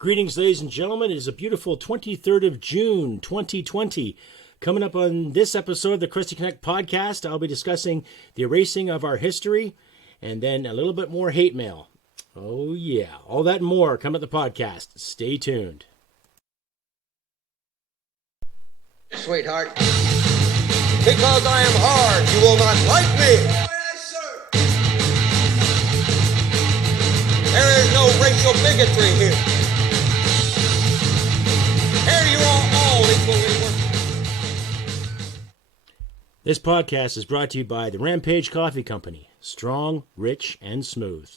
Greetings, ladies and gentlemen. It is a beautiful 23rd of June, 2020. Coming up on this episode of the CRUSTYCANUCK podcast, I'll be discussing the erasing of our history and then a little bit more hate mail. Oh, yeah. All that and more come at the podcast. Stay tuned. Sweetheart, because I am hard, you will not like me. Yes, sir. There is no racial bigotry here. Here you are all equally worthless. This podcast is brought to you by the Rampage Coffee Company. Strong, rich, and smooth.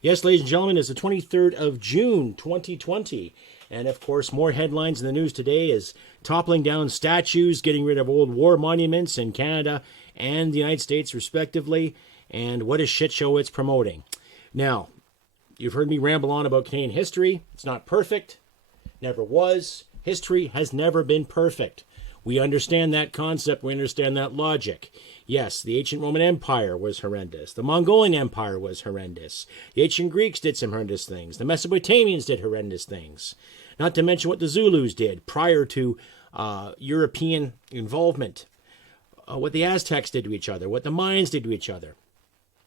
Yes, ladies and gentlemen, it's the 23rd of June, 2020. And, of course, more headlines in the news today is toppling down statues, getting rid of old war monuments in Canada and the United States, respectively, and what a shit show it's promoting. Now, you've heard me ramble on about Canadian history. It's not perfect. Never was. History has never been perfect. We understand that concept. We understand that logic. Yes, the ancient Roman Empire was horrendous. The Mongolian Empire was horrendous. The ancient Greeks did some horrendous things. The Mesopotamians did horrendous things. Not to mention what the Zulus did prior to European involvement. What the Aztecs did to each other. What the Mayans did to each other.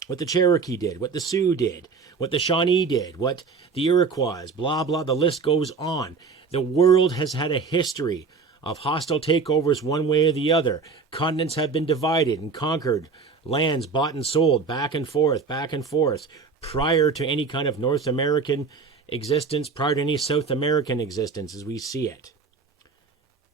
What the Cherokee did. What the Sioux did. What the Shawnee did. What the Iroquois. Blah, blah. The list goes on. The world has had a history of hostile takeovers one way or the other. Continents have been divided and conquered. Lands bought and sold back and forth, prior to any kind of North American existence, prior to any South American existence as we see it.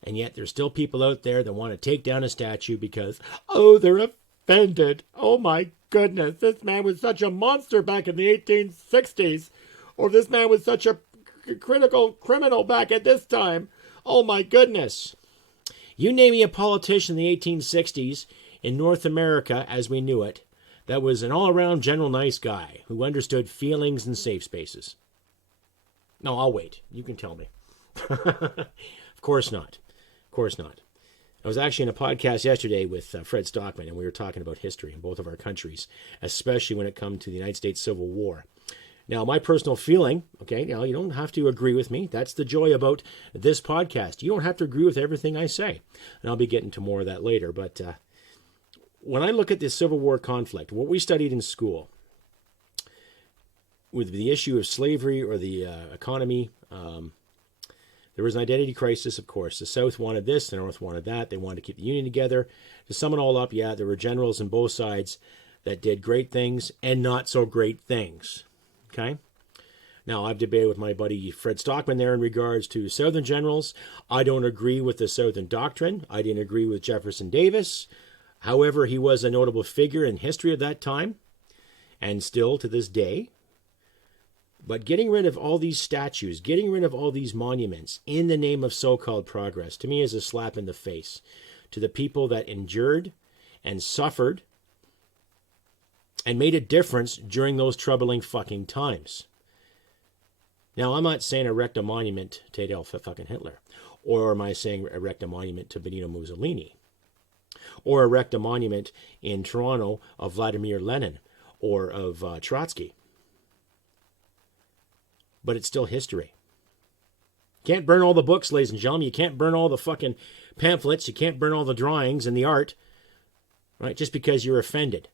And yet there's still people out there that want to take down a statue because, oh, they're offended. Oh my goodness, this man was such a monster back in the 1860s. Or this man was such a critical criminal back at this time. Oh my goodness. You name me a politician in the 1860s in North America as we knew it that was an all-around general nice guy who understood feelings and safe spaces. No, I'll wait. You can tell me. Of course not. Of course not. I was actually in a podcast yesterday with Fred Stockman, and we were talking about history in both of our countries, especially when it comes to the United States Civil War. Now, my personal feeling, okay, now you don't have to agree with me. That's the joy about this podcast. You don't have to agree with everything I say. And I'll be getting to more of that later. But when I look at this Civil War conflict, what we studied in school, with the issue of slavery or the economy, there was an identity crisis, of course. The South wanted this, the North wanted that. They wanted to keep the Union together. To sum it all up, yeah, there were generals on both sides that did great things and not so great things. Okay. Now, I've debated with my buddy Fred Stockman there in regards to Southern generals. I don't agree with the Southern doctrine. I didn't agree with Jefferson Davis. However, he was a notable figure in history of that time and still to this day. But getting rid of all these statues, getting rid of all these monuments in the name of so-called progress, to me is a slap in the face to the people that endured and suffered and made a difference during those troubling fucking times. Now, I'm not saying erect a monument to Adolf fucking Hitler. Or am I saying erect a monument to Benito Mussolini? Or erect a monument in Toronto of Vladimir Lenin or of Trotsky. But it's still history. You can't burn all the books, ladies and gentlemen. You can't burn all the fucking pamphlets. You can't burn all the drawings and the art, right? Just because you're offended.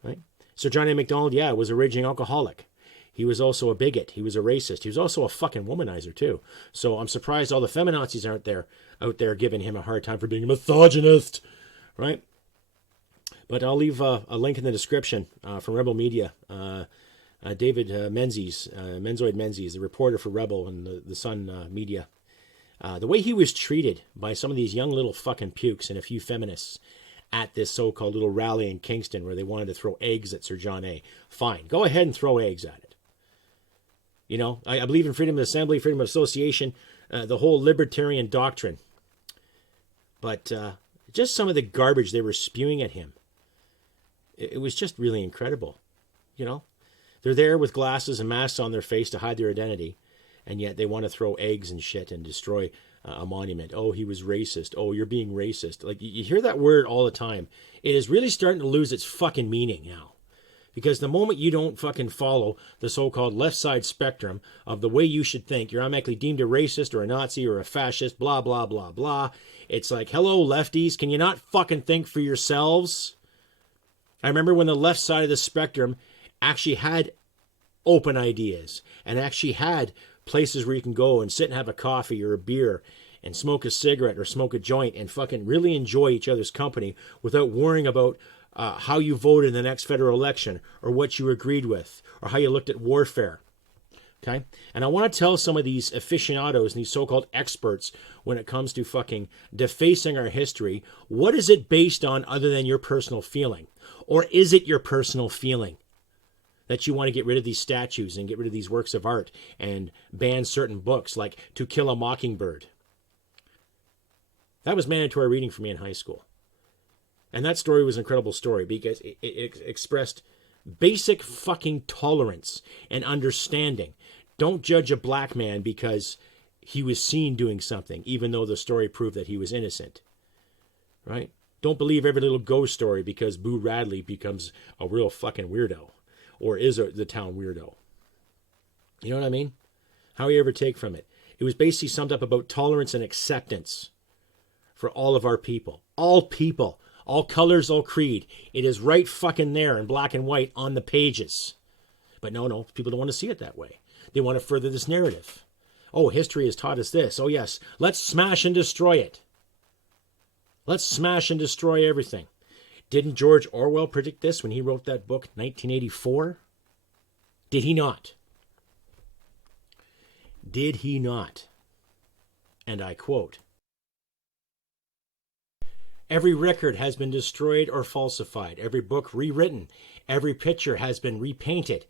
Right? Sir John A. Macdonald, yeah, was a raging alcoholic. He was also a bigot. He was a racist. He was also a fucking womanizer, too. So I'm surprised all the feminazis aren't out there giving him a hard time for being a misogynist, right? But I'll leave a link in the description from Rebel Media. David Menzies, Menzoid Menzies, the reporter for Rebel and the Sun Media. The way he was treated by some of these young little fucking pukes and a few feminists at this so-called little rally in Kingston where they wanted to throw eggs at Sir John A. Fine, go ahead and throw eggs at it. You know, I believe in freedom of assembly, freedom of association, the whole libertarian doctrine. But just some of the garbage they were spewing at him, it was just really incredible. You know, they're there with glasses and masks on their face to hide their identity, and yet they want to throw eggs and shit and destroy a monument. Oh, he was racist. Oh, you're being racist. Like, you hear that word all the time. It is really starting to lose its fucking meaning now. Because the moment you don't fucking follow the so-called left side spectrum of the way you should think, you're automatically deemed a racist or a Nazi or a fascist, blah, blah, blah, blah. It's like, hello, lefties, can you not fucking think for yourselves? I remember when the left side of the spectrum actually had open ideas and actually had places where you can go and sit and have a coffee or a beer and smoke a cigarette or smoke a joint and fucking really enjoy each other's company without worrying about how you voted in the next federal election or what you agreed with or how you looked at warfare. Okay? And I want to tell some of these aficionados and these so-called experts when it comes to fucking defacing our history, what is it based on other than your personal feeling? Or is it your personal feeling that you want to get rid of these statues and get rid of these works of art and ban certain books like To Kill a Mockingbird? That was mandatory reading for me in high school. And that story was an incredible story because it expressed basic fucking tolerance and understanding. Don't judge a black man because he was seen doing something, even though the story proved that he was innocent. Right? Don't believe every little ghost story because Boo Radley becomes a real fucking weirdo or is the town weirdo. You know what I mean? How you ever take from it. It was basically summed up about tolerance and acceptance for all of our people. All people. All colors, all creed. It is right fucking there in black and white on the pages. But no, people don't want to see it that way. They want to further this narrative. Oh, history has taught us this. Oh, yes. Let's smash and destroy it. Let's smash and destroy everything. Didn't George Orwell predict this when he wrote that book, 1984? Did he not? Did he not? And I quote, "Every record has been destroyed or falsified, every book rewritten, every picture has been repainted,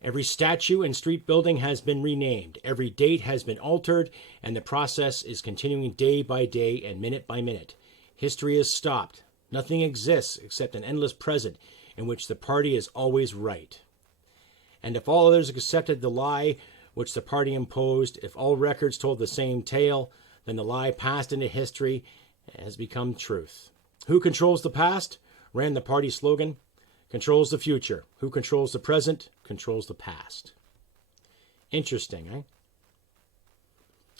every statue and street building has been renamed, every date has been altered, and the process is continuing day by day and minute by minute. History is stopped. Nothing exists except an endless present in which the party is always right. And if all others accepted the lie which the party imposed, if all records told the same tale, then the lie passed into history has become truth. Who controls the past? Ran the party slogan. Controls the future. Who controls the present? Controls the past." Interesting, eh?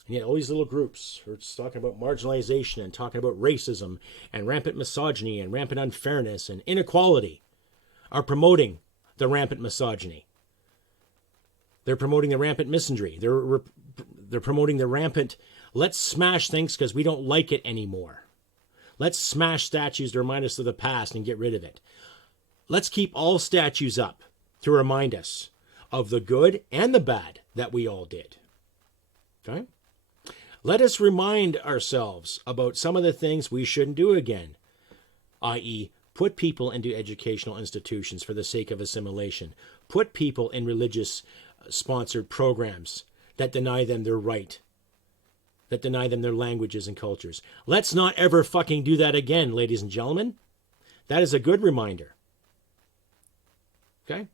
And yet all these little groups are just talking about marginalization and talking about racism and rampant misogyny and rampant unfairness and inequality are promoting the rampant misogyny. They're promoting the rampant misandry. They're promoting the rampant, let's smash things because we don't like it anymore. Let's smash statues to remind us of the past and get rid of it. Let's keep all statues up to remind us of the good and the bad that we all did. Okay? Let us remind ourselves about some of the things we shouldn't do again, i.e., put people into educational institutions for the sake of assimilation. Put people in religious sponsored programs that deny them their right, that deny them their languages and cultures. Let's not ever fucking do that again, ladies and gentlemen. That is a good reminder. Okay?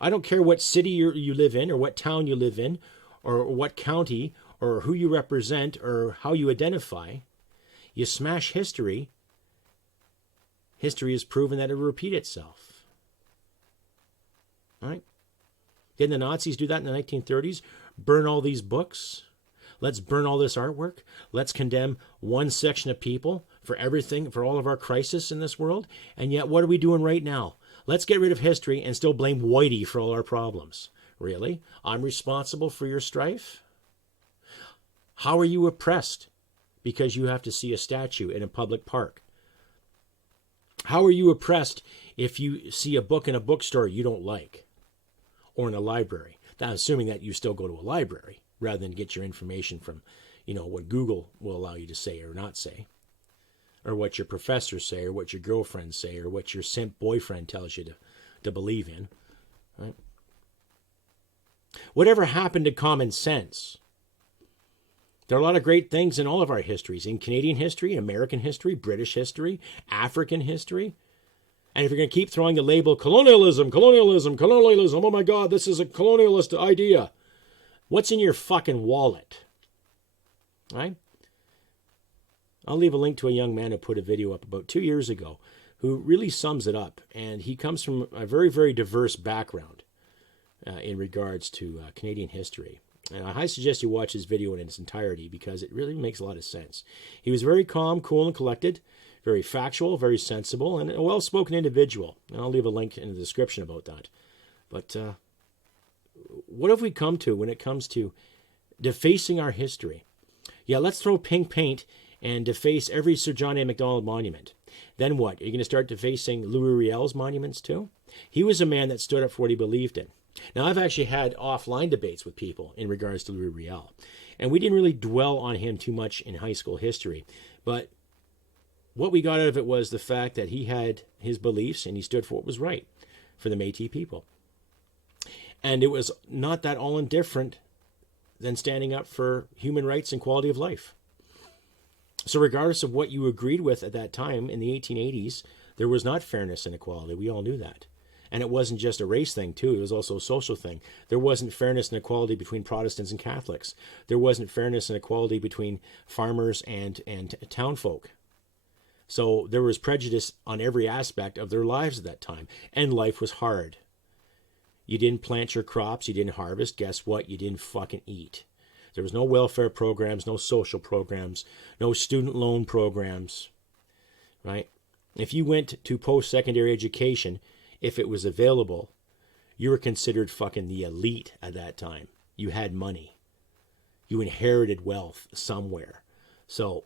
I don't care what city you live in or what town you live in or what county or who you represent or how you identify. You smash history, history has proven that it will repeat itself. All right? Didn't the Nazis do that in the 1930s? Burn all these books? Let's burn all this artwork? Let's condemn one section of people for everything, for all of our crisis in this world? And yet, what are we doing right now? Let's get rid of history and still blame Whitey for all our problems. Really? I'm responsible for your strife? How are you oppressed because you have to see a statue in a public park? How are you oppressed if you see a book in a bookstore you don't like? Or in a library? Now, assuming that you still go to a library rather than get your information from, what Google will allow you to say or not say. Or what your professors say, or what your girlfriends say, or what your simp boyfriend tells you to believe in. Right? Whatever happened to common sense? There are a lot of great things in all of our histories. In Canadian history, American history, British history, African history. And if you're going to keep throwing the label colonialism, oh my God, this is a colonialist idea. What's in your fucking wallet? Right? I'll leave a link to a young man who put a video up about 2 years ago who really sums it up. And he comes from a very, very diverse background in regards to Canadian history. And I suggest you watch his video in its entirety because it really makes a lot of sense. He was very calm, cool, and collected, very factual, very sensible, and a well-spoken individual. And I'll leave a link in the description about that. But what have we come to when it comes to defacing our history? Yeah, let's throw pink paint and deface every Sir John A. Macdonald monument. Then what? Are you going to start defacing Louis Riel's monuments too? He was a man that stood up for what he believed in. Now, I've actually had offline debates with people in regards to Louis Riel, and we didn't really dwell on him too much in high school history. But what we got out of it was the fact that he had his beliefs and he stood for what was right for the Métis people. And it was not that all indifferent than standing up for human rights and quality of life. So regardless of what you agreed with at that time in the 1880s, there was not fairness and equality. We all knew that. And it wasn't just a race thing, too. It was also a social thing. There wasn't fairness and equality between Protestants and Catholics. There wasn't fairness and equality between farmers and townfolk. So there was prejudice on every aspect of their lives at that time. And life was hard. You didn't plant your crops. You didn't harvest. Guess what? You didn't fucking eat. There was no welfare programs, no social programs, no student loan programs, right? If you went to post-secondary education, if it was available, you were considered fucking the elite at that time. You had money. You inherited wealth somewhere. So,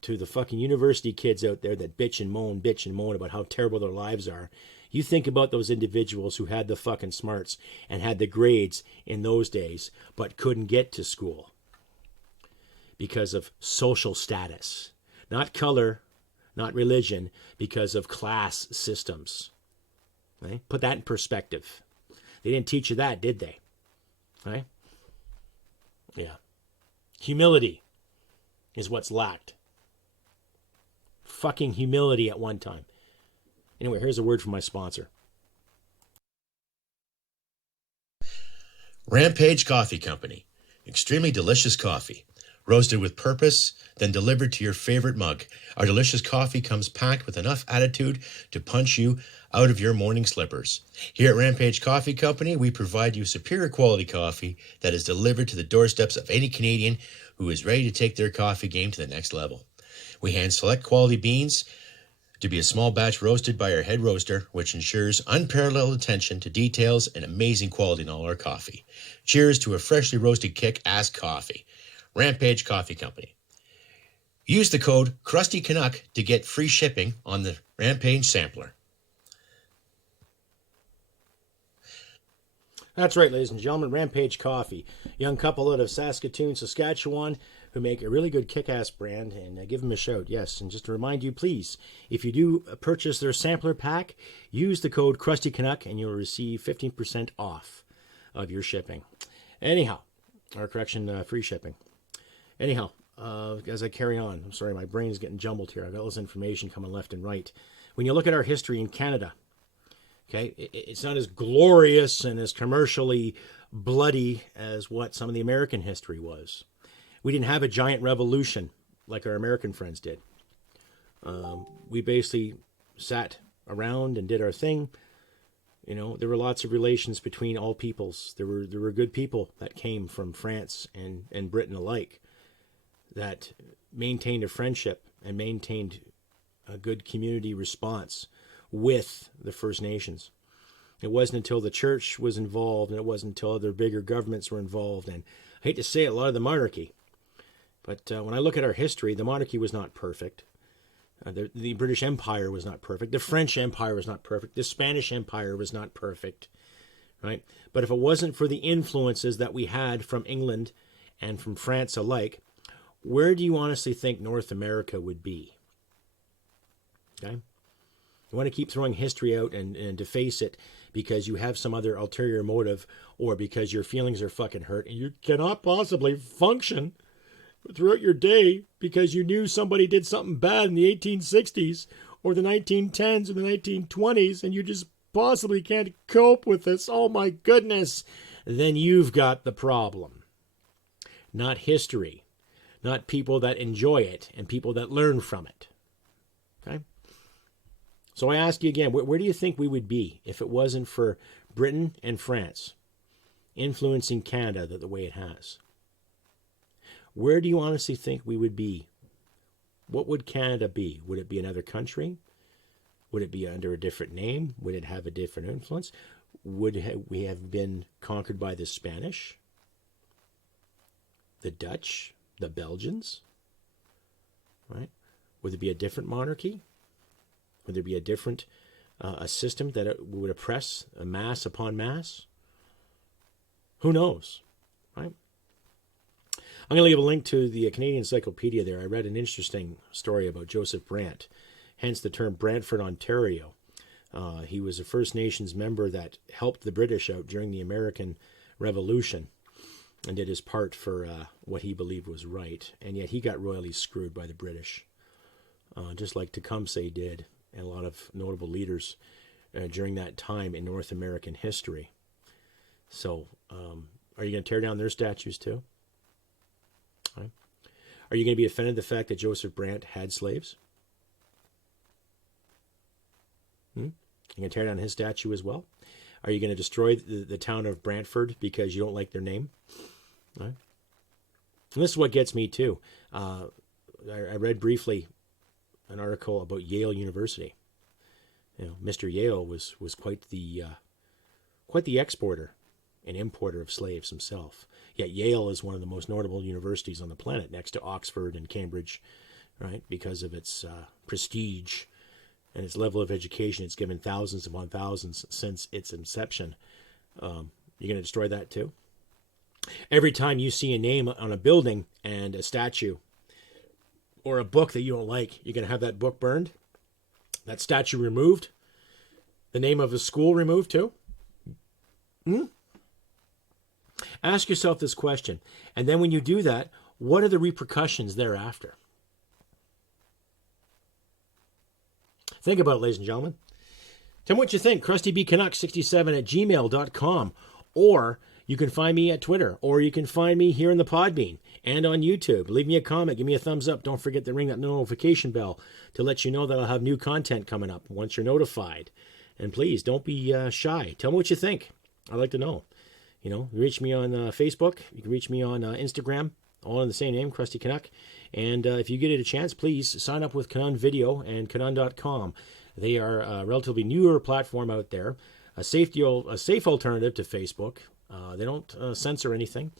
to the fucking university kids out there that bitch and moan about how terrible their lives are, you think about those individuals who had the fucking smarts and had the grades in those days, but couldn't get to school because of social status. Not color, not religion, because of class systems. Right? Put that in perspective. They didn't teach you that, did they? Right? Yeah. Humility is what's lacked. Fucking humility at one time. Anyway, here's a word from my sponsor. Rampage Coffee Company. Extremely delicious coffee. Roasted with purpose, then delivered to your favorite mug. Our delicious coffee comes packed with enough attitude to punch you out of your morning slippers. Here at Rampage Coffee Company, we provide you superior quality coffee that is delivered to the doorsteps of any Canadian who is ready to take their coffee game to the next level. We hand select quality beans to be a small batch roasted by our head roaster, which ensures unparalleled attention to details and amazing quality in all our coffee. Cheers to a freshly roasted kick-ass coffee. Rampage Coffee Company. Use the code CRUSTYCANUCK to get free shipping on the Rampage sampler. That's right, ladies and gentlemen, Rampage Coffee. Young couple out of Saskatoon, Saskatchewan, who make a really good kick-ass brand, and give them a shout, yes. And just to remind you, please, if you do purchase their sampler pack, use the code CRUSTYCANUCK and you'll receive 15% off of your shipping. Anyhow, free shipping. Anyhow, as I carry on, I'm sorry, my brain is getting jumbled here. I've got all this information coming left and right. When you look at our history in Canada, okay, it's not as glorious and as commercially bloody as what some of the American history was. We didn't have a giant revolution like our American friends did. We basically sat around and did our thing. You know, there were lots of relations between all peoples. There were good people that came from France and Britain alike that maintained a friendship and maintained a good community response with the First Nations. It wasn't until the church was involved, and it wasn't until other bigger governments were involved, and I hate to say it, a lot of the monarchy. But when I look at our history, the monarchy was not perfect. The British Empire was not perfect. The French Empire was not perfect. The Spanish Empire was not perfect. Right? But if it wasn't for the influences that we had from England and from France alike, where do you honestly think North America would be? Okay? You want to keep throwing history out and deface it because you have some other ulterior motive or because your feelings are fucking hurt and you cannot possibly function throughout your day because you knew somebody did something bad in the 1860s or the 1910s or the 1920s and you just possibly can't cope with this. Oh my goodness. Then you've got the problem. Not history. Not people that enjoy it and people that learn from it. Okay? So I ask you again, where do you think we would be if it wasn't for Britain and France influencing Canada the way it has? Where do you honestly think we would be? What would Canada be? Would it be another country? Would it be under a different name? Would it have a different influence? Would we have been conquered by the Spanish, the Dutch, the Belgians? Right? Would there be a different monarchy? Would there be a different a system that would oppress mass upon mass? Who knows? Right? I'm going to leave a link to the Canadian Encyclopedia there. I read an interesting story about Joseph Brant, hence the term Brantford, Ontario. He was a First Nations member that helped the British out during the American Revolution and did his part for what he believed was right. And yet he got royally screwed by the British, just like Tecumseh did, and a lot of notable leaders during that time in North American history. So are you going to tear down their statues too? Right. Are you going to be offended at the fact that Joseph Brant had slaves? You going to tear down his statue as well? Are you going to destroy the town of Brantford because you don't like their name? Right. And this is what gets me too. I read briefly an article about Yale University. You know, Mr. Yale was quite the exporter and importer of slaves himself. Yet Yale is one of the most notable universities on the planet, next to Oxford and Cambridge, right? Because of its prestige and its level of education. It's given thousands upon thousands since its inception. You're going to destroy that too? Every time you see a name on a building and a statue or a book that you don't like, you're going to have that book burned, that statue removed, the name of a school removed too? Ask yourself this question. And then when you do that, what are the repercussions thereafter? Think about it, ladies and gentlemen. Tell me what you think. CrustyBCanuck67@gmail.com. Or you can find me at Twitter. Or you can find me here in the Podbean and on YouTube. Leave me a comment. Give me a thumbs up. Don't forget to ring that notification bell to let you know that I'll have new content coming up once you're notified. And please, don't be shy. Tell me what you think. I'd like to know. You know, you reach me on Facebook. You can reach me on Instagram, all in the same name, Crusty Canuck. And if you get it a chance, please sign up with Canuck Video and Canuck.com. They are a relatively newer platform out there, a safe alternative to Facebook. They don't censor anything,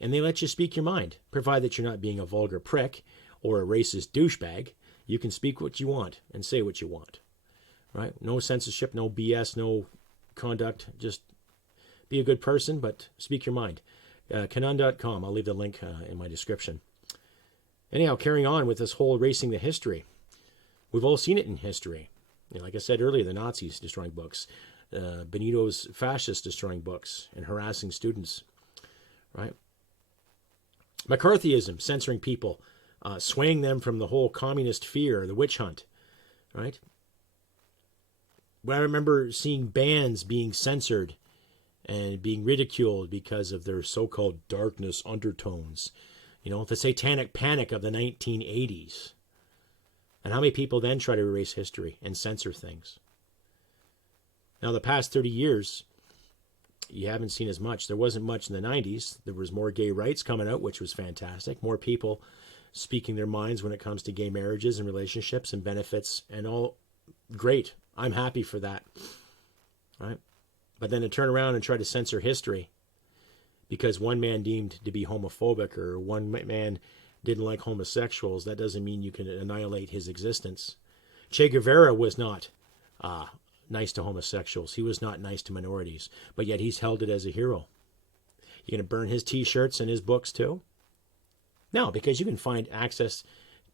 and they let you speak your mind, provided that you're not being a vulgar prick or a racist douchebag. You can speak what you want and say what you want, right? No censorship, no BS, no conduct, just be a good person, but speak your mind. Canuck.com. I'll leave the link in my description. Anyhow, carrying on with this whole erasing the history. We've all seen it in history. You know, like I said earlier, the Nazis destroying books. Benito's fascists destroying books and harassing students. Right? McCarthyism, censoring people, swaying them from the whole communist fear, the witch hunt. Right? Well, I remember seeing bands being censored and being ridiculed because of their so-called darkness undertones. You know, the satanic panic of the 1980s. And how many people then try to erase history and censor things? Now, the past 30 years, you haven't seen as much. There wasn't much in the 90s. There was more gay rights coming out, which was fantastic. More people speaking their minds when it comes to gay marriages and relationships and benefits and all. Great. I'm happy for that. Right? But then to turn around and try to censor history because one man deemed to be homophobic or one man didn't like homosexuals, that doesn't mean you can annihilate his existence. Che Guevara was not nice to homosexuals. He was not nice to minorities, but yet he's held it as a hero. You're going to burn his T-shirts and his books too? No, because you can find access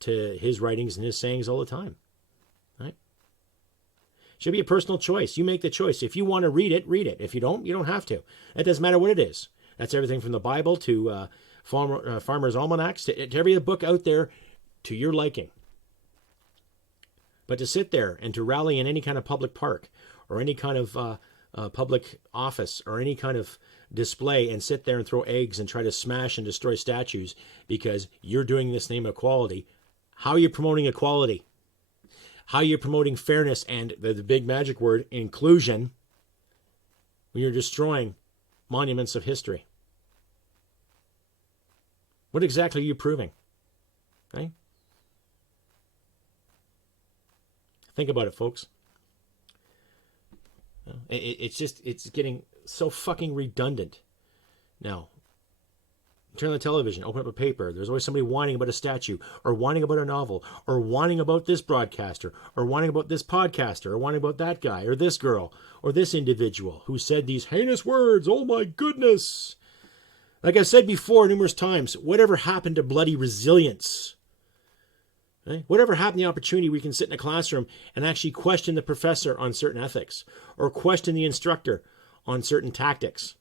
to his writings and his sayings all the time. Right? Should be a personal choice. You make the choice. If you want to read it, read it. If you don't have to. It doesn't matter what it is. That's everything from the Bible to Farmer's Almanacs to every book out there to your liking. But to sit there and to rally in any kind of public park or any kind of public office or any kind of display and sit there and throw eggs and try to smash and destroy statues because you're doing this name of equality, how are you promoting equality? How are you promoting fairness and the big magic word, inclusion, when you're destroying monuments of history? What exactly are you proving? Right? Think about it, folks. It's getting so fucking redundant. Now, turn on the television, open up a paper. There's always somebody whining about a statue, or whining about a novel, or whining about this broadcaster, or whining about this podcaster, or whining about that guy, or this girl, or this individual who said these heinous words. Oh my goodness. Like I've said before numerous times, whatever happened to bloody resilience? Right? Whatever happened to the opportunity we can sit in a classroom and actually question the professor on certain ethics, or question the instructor on certain tactics?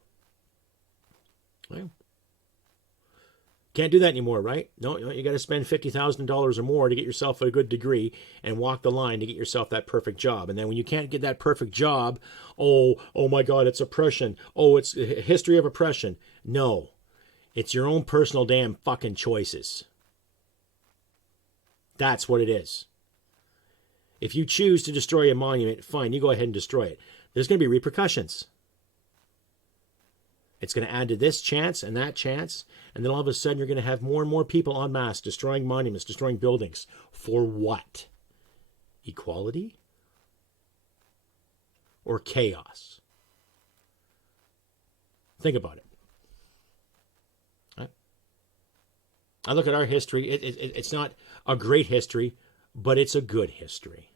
Right? Can't do that anymore, right? No, you got to spend $50,000 or more to get yourself a good degree and walk the line to get yourself that perfect job. And then when you can't get that perfect job, oh my God, it's oppression. Oh, it's a history of oppression. No, it's your own personal damn fucking choices. That's what it is. If you choose to destroy a monument, fine, you go ahead and destroy it. There's going to be repercussions. It's going to add to this chance and that chance, and then all of a sudden you're going to have more and more people en masse destroying monuments, destroying buildings. For what? Equality? Or chaos? Think about it. I look at our history. It's not a great history, but it's a good history.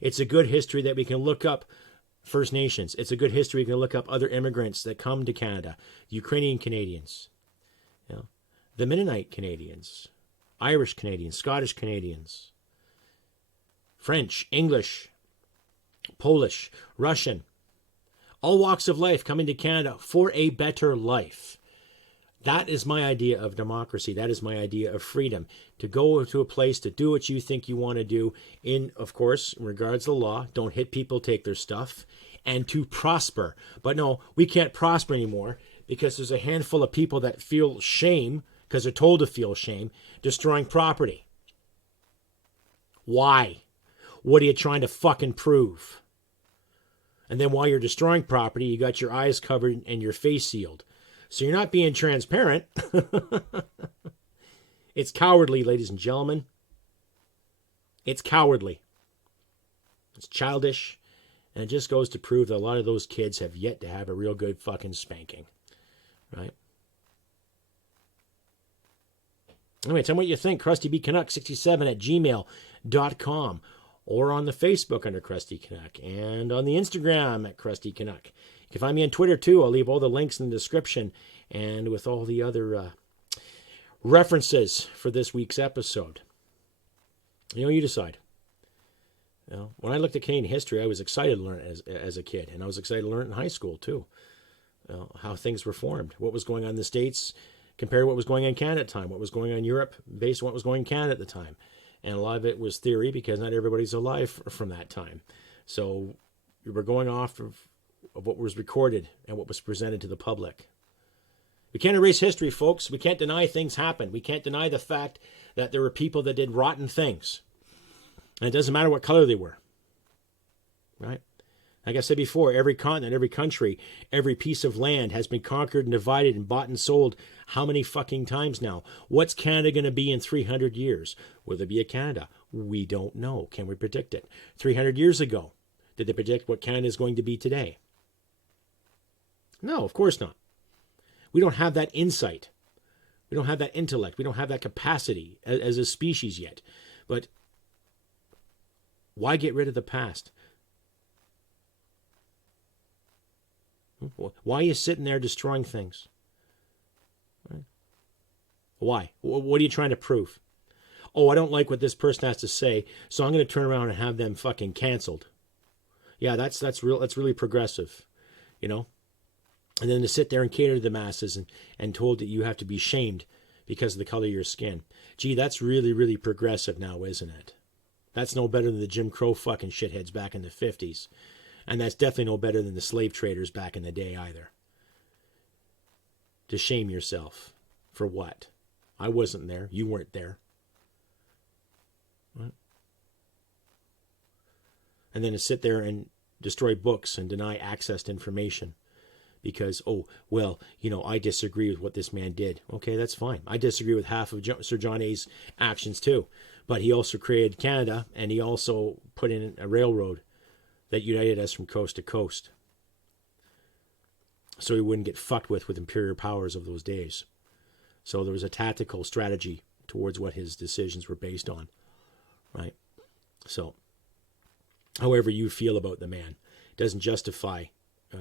It's a good history that we can look up First Nations. It's a good history. We can look up other immigrants that come to Canada, Ukrainian Canadians, the Mennonite Canadians, Irish Canadians, Scottish Canadians, French, English, Polish, Russian, all walks of life coming to Canada for a better life. That is my idea of democracy. That is my idea of freedom. To go to a place to do what you think you want to do in, of course, in regards to the law. Don't hit people, take their stuff. And to prosper. But no, we can't prosper anymore because there's a handful of people that feel shame, because they're told to feel shame, destroying property. Why? What are you trying to fucking prove? And then while you're destroying property, you got your eyes covered and your face sealed. So you're not being transparent. It's cowardly, ladies and gentlemen. It's cowardly. It's childish. And it just goes to prove that a lot of those kids have yet to have a real good fucking spanking. Right? Anyway, tell me what you think. CrustyBCanuck67@gmail.com, or on the Facebook under Crusty Canuck, and on the Instagram at Crusty Canuck. You can find me on Twitter too. I'll leave all the links in the description, and with all the other references for this week's episode. You decide. When I looked at Canadian history, I was excited to learn it as a kid, and I was excited to learn it in high school too. How things were formed, what was going on in the States compared to what was going on in Canada at the time, what was going on in Europe based on what was going on in Canada at the time. And a lot of it was theory because not everybody's alive from that time. So we were going off of what was recorded and what was presented to the public. We can't erase history, folks. We can't deny things happened. We can't deny the fact that there were people that did rotten things. And it doesn't matter what color they were. Right? Like I said before, every continent, every country, every piece of land has been conquered and divided and bought and sold how many fucking times now? What's Canada going to be in 300 years? Will there be a Canada? We don't know. Can we predict it? 300 years ago, did they predict what Canada is going to be today? No, of course not. We don't have that insight. We don't have that intellect. We don't have that capacity as a species yet. But why get rid of the past? Why are you sitting there destroying things? Why? What are you trying to prove? Oh, I don't like what this person has to say, so I'm going to turn around and have them fucking canceled. Yeah, that's really progressive, And then to sit there and cater to the masses and told that you have to be shamed because of the color of your skin. Gee, that's really, really progressive now, isn't it? That's no better than the Jim Crow fucking shitheads back in the 50s. And that's definitely no better than the slave traders back in the day either. To shame yourself. For what? I wasn't there. You weren't there. What? and then to sit there and destroy books and deny access to information because, oh, well, I disagree with what this man did. Okay, that's fine. I disagree with half of Sir John A.'s actions too. But he also created Canada, and he also put in a railroad that united us from coast to coast. So he wouldn't get fucked with imperial powers of those days. So there was a tactical strategy towards what his decisions were based on, right? So, however you feel about the man, doesn't justify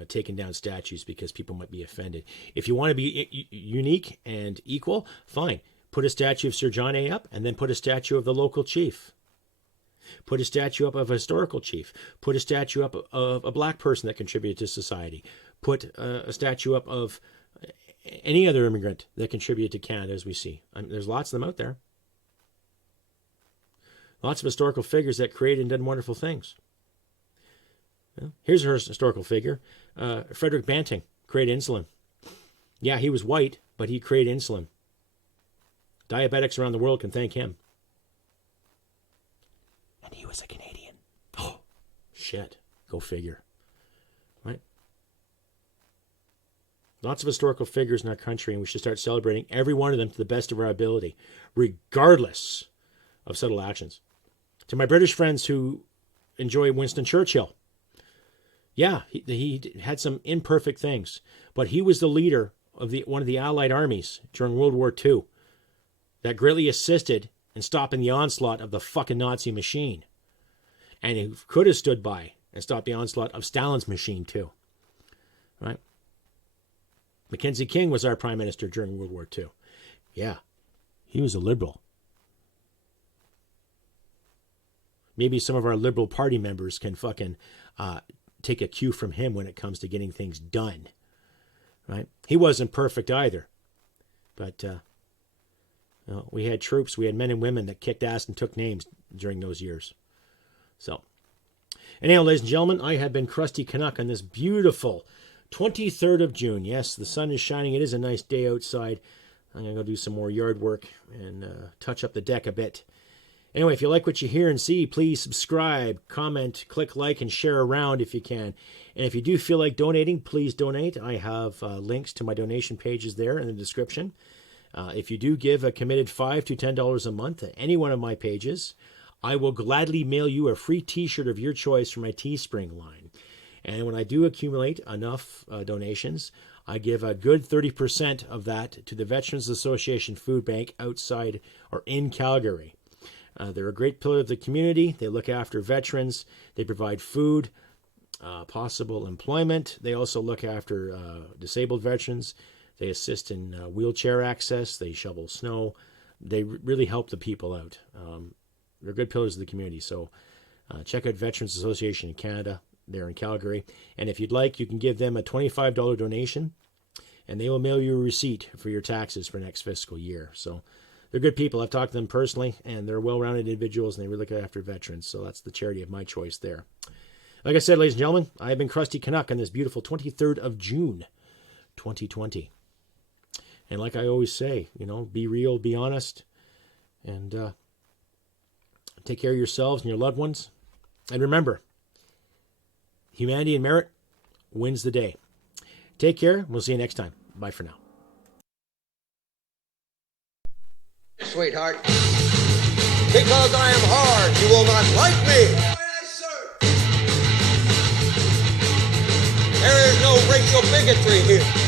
taking down statues because people might be offended. If you want to be unique and equal, fine. Put a statue of Sir John A. up, and then put a statue of the local chief. Put a statue up of a historical chief. Put a statue up of a black person that contributed to society. Put a statue up of any other immigrant that contributed to Canada, as we see. There's lots of them out there. Lots of historical figures that created and did wonderful things. Here's her historical figure. Frederick Banting created insulin. Yeah, he was white, but he created insulin. Diabetics around the world can thank him. And he was a Canadian. Oh, shit. Go figure. Right? Lots of historical figures in our country, and we should start celebrating every one of them to the best of our ability, regardless of subtle actions. To my British friends who enjoy Winston Churchill, yeah, he had some imperfect things, but he was the leader of one of the Allied armies during World War II that greatly assisted in stopping the onslaught of the fucking Nazi machine. And he could have stood by and stopped the onslaught of Stalin's machine too. Right? Mackenzie King was our prime minister during World War II. Yeah, he was a liberal. Maybe some of our Liberal Party members can fucking take a cue from him when it comes to getting things done. Right? He wasn't perfect either. But we had troops, we had men and women that kicked ass and took names during those years. So, anyhow, ladies and gentlemen, I have been Crusty Canuck on this beautiful 23rd of June. Yes, the sun is shining. It is a nice day outside. I'm going to go do some more yard work and touch up the deck a bit. Anyway, if you like what you hear and see, please subscribe, comment, click like, and share around if you can. And if you do feel like donating, please donate. I have links to my donation pages there in the description. If you do give a committed $5 to $10 a month at any one of my pages, I will gladly mail you a free t-shirt of your choice from my Teespring line. And when I do accumulate enough donations, I give a good 30% of that to the Veterans Association Food Bank outside or in Calgary. They're a great pillar of the community. They look after veterans. They provide food, possible employment. They also look after disabled veterans. They assist in wheelchair access. They shovel snow. They really help the people out. They're good pillars of the community. So check out Veterans Association in Canada. They're in Calgary. And if you'd like, you can give them a $25 donation, and they will mail you a receipt for your taxes for next fiscal year. So they're good people. I've talked to them personally, and they're well-rounded individuals, and they really look after veterans. So that's the charity of my choice there. Like I said, ladies and gentlemen, I have been Crusty Canuck on this beautiful 23rd of June, 2020. And like I always say, be real, be honest, and take care of yourselves and your loved ones. And remember, humanity and merit wins the day. Take care. We'll see you next time. Bye for now. Sweetheart, because I am hard, you will not like me. Yes, sir. There is no racial bigotry here.